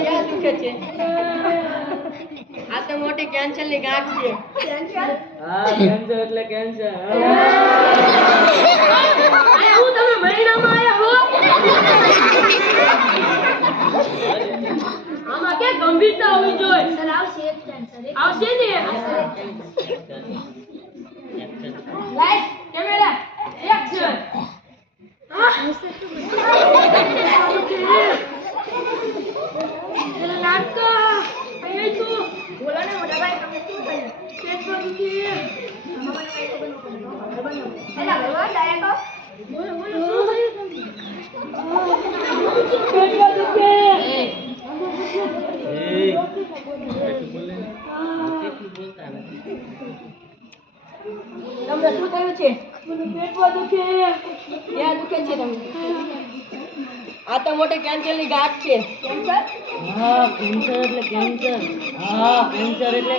ક્યાં દુખે છે? આ તો મોટી કેન્સર ની ગાંઠ છે. હા કેન્સર એટલે કેન્સર. હું તમે મહિનામાં આયા હો? આમાં કે ગંભીરતા હોવી જોઈએ. સર આવશે એક ટાઈમ સર આવશે ને? Light camera action. તમને શું થયું છે? પેટમાં દુખે. ક્યાં દુખે છે તમને? આ તો મોટી કેન્સર ની ગાંઠ છે. કેન્સર? હા કેન્સર એટલે કેન્સર. હા કેન્સર એટલે